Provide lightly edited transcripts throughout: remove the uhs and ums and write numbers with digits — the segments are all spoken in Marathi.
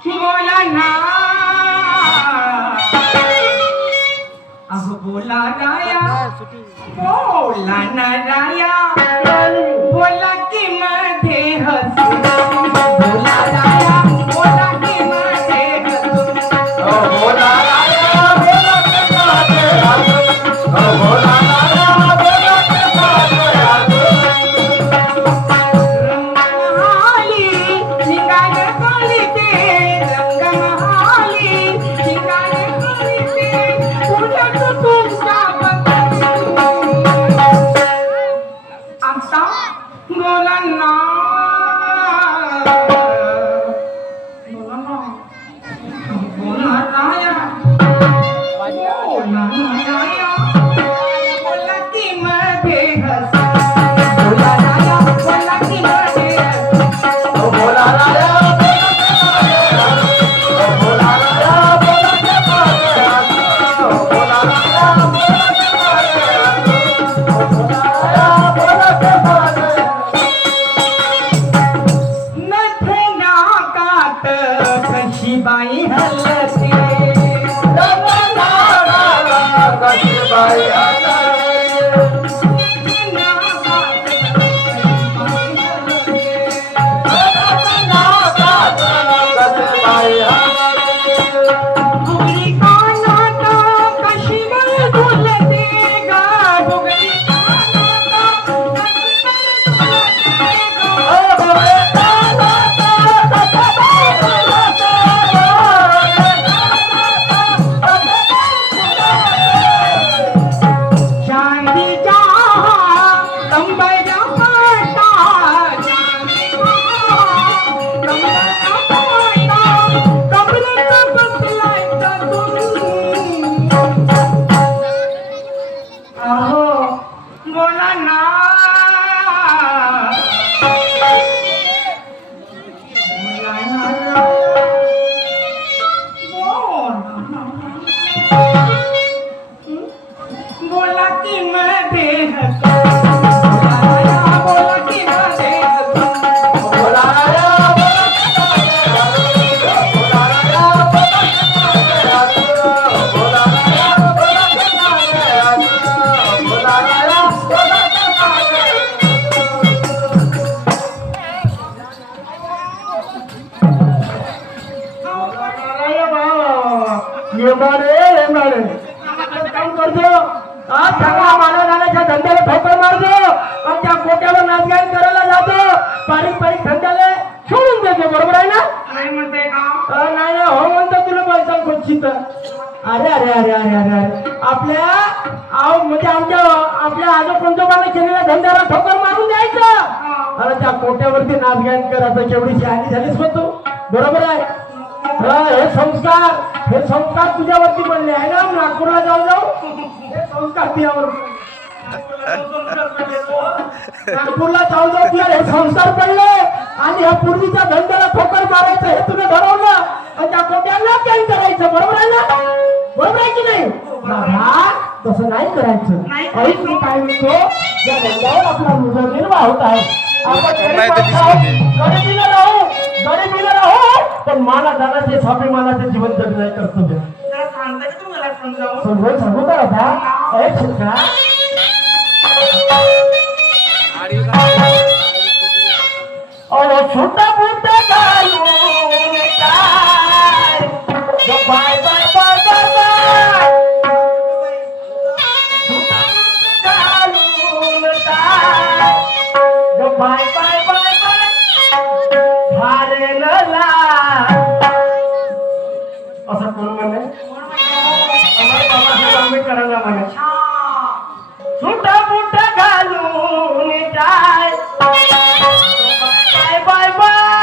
बोला ना अहो बोला राया बोला ना राया बोला की मध्ये हसून बोला राया बोला की मध्ये हसून बोला राया बोला की मध्ये हसून बोला राया बोला की मध्ये बाई हलती बोला की मध्ये बोला की मध्ये बोला राया बोला काम करतो आज सगळा मानवनाच्या धंद्याला ठोकर मारतो आणि त्या कोट्यावर नाचगान करायला जातो पारंपरिक धंद्याला सोडून देतो बरोबर आहे ना नाही म्हणते का नाही ना हो म्हणतो तुला पैसा खोचित अरे अरे अरे अरे अरे अरे आपल्या म्हणजे आपल्या आजो पंजोबाने केलेल्या धंद्याला ठोकर मारून द्यायचं अरे त्या कोट्यावरती नाचगान करायचं केवढी शहाणी झालीस होतो बरोबर आहे हे संस्कार तुझ्यावरती पडले आहे ना नागपूरला जाऊ हे संस्कार तुझ्यावर नागपूरला जाऊ तुला हे संस्कार पडले आणि ह्या पूर्वीच्या धंद्याला ठोकर मारायचं हे तुला ठरवलं आणि त्या कोट्याला काही करायचं बरोबर आहे ना बरोबर आहे की नाही बाबा तसं नाही करायचं अरे तू काय म्हणतो या धंद्यावर आपला उदरनिर्वाह होत आहे आपण गरिबीला राहू पण माना जाण्याचे स्वाभिमानाचे जीवन जगणे कर्तव्य सांगू का आता अरे शिका छोटा मोठा घालून काय बाय बाय बाय बाय घालून काय बाय बाय बाय बाय भारेला असं कोण म्हणे करायला म्हणे छोटा मोठा घालून काय बाय बाय बाय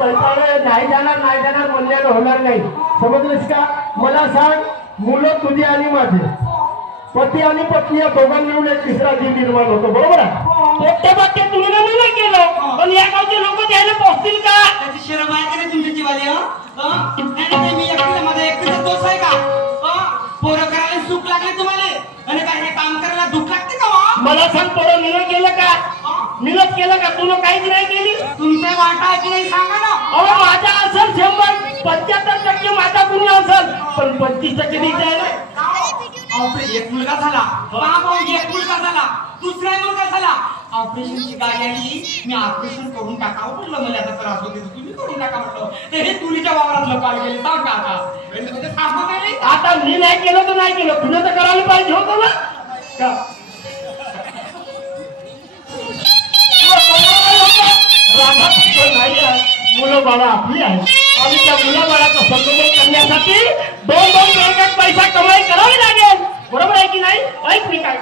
पैताळे नाही जाणार म्हणल्यानं होणार नाही. समजलंस का? मला सांग, मुलं तुझी आणि माझे, पती आणि पत्नी या दोघांनी मिळून एक तिसरा जीव निर्माण होतो. बरोबर आहे? पोट्टे बाट्टे तुम्ही नाही केलं, पण या गावचे लोक द्यायला पोहोचतील का? त्याची शरम आहे का नाही तुमच्या जीवाली? नाही मी एकटीला, माझा एकटीचा दोष आहे का? पोरं करायला सुख लागले तुम्हाला आणि काय हे काम करायला दुःख लागते का? मला सांग, पोरं मिळत केलं का? मिळत केलं का? तुला काहीच नाही केली. तुमचा वाटा आहे की नाही सांगा ना. अहो माझा असेल 75% माझा गुन्हा असेल, पण 25% नाही आहे. एक मुलगा झाला, एक मुलगा झाला, दुसरा मुलगा झाला, ऑपरेशनची गाडी आली, मी ऑपरेशन करून टाकावं म्हटलं, मला आता त्रास होते तुम्ही करून टाका म्हटलं. तर हे तुरीच्या वावरातलं पाय गेले, सांग का आता? आता मी नाही केलं तर नाही केलं, तुला तर करायला पाहिजे होतं ना. नाही आहे, मुलं बाळा आपली आहे आणि त्या मुलं बाळाचं संगोपन करण्यासाठी दोन वेळेत पैसा कमाई करावी लागेल. बरोबर आहे की नाही? ऐक मी काय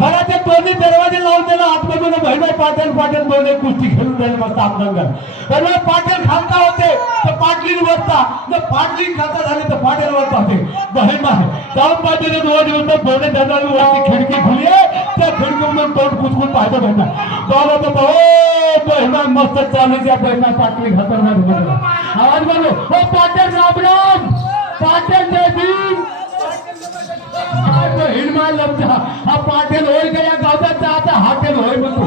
घराचे दोन्ही दरवाजे लावून त्याला आतमधून बहिणाई पाटील दोन्ही कुस्ती खेळून राहिले मस्त आपलं पाटील खालता होते तर पाटलीन वरता, पाटलीन खाता झाली तर पाटील वरता होते. बहीण जाऊन पाहिजे 2 दिवस दोन्ही दरवाजे वरती खिडकी खुली आहे, त्या खिडकीमधून तोंड पुचकून पाहिजे बहिणा बाबा बहिणा मस्त चालू त्या बहिणा पाटली खतरनाक आवाज बोलो हो पाटील राम पाटील जय हिंडमा लमचा हा पाटील होय का या गावचा आता हॉटेल होय म्हणतो.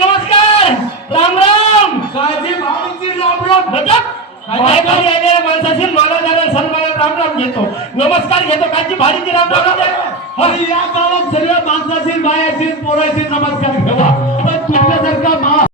नमस्कार राम राम काजी भाऊची राम राम माणसाशी मला जरा सन्मानात राम राम घेतो, नमस्कार घेतो. काची भारीची राम राम. या गावात सर्व माणसाशी बायाशी पोराशी नमस्कार घ्यावा, पण तुमच्यासारखा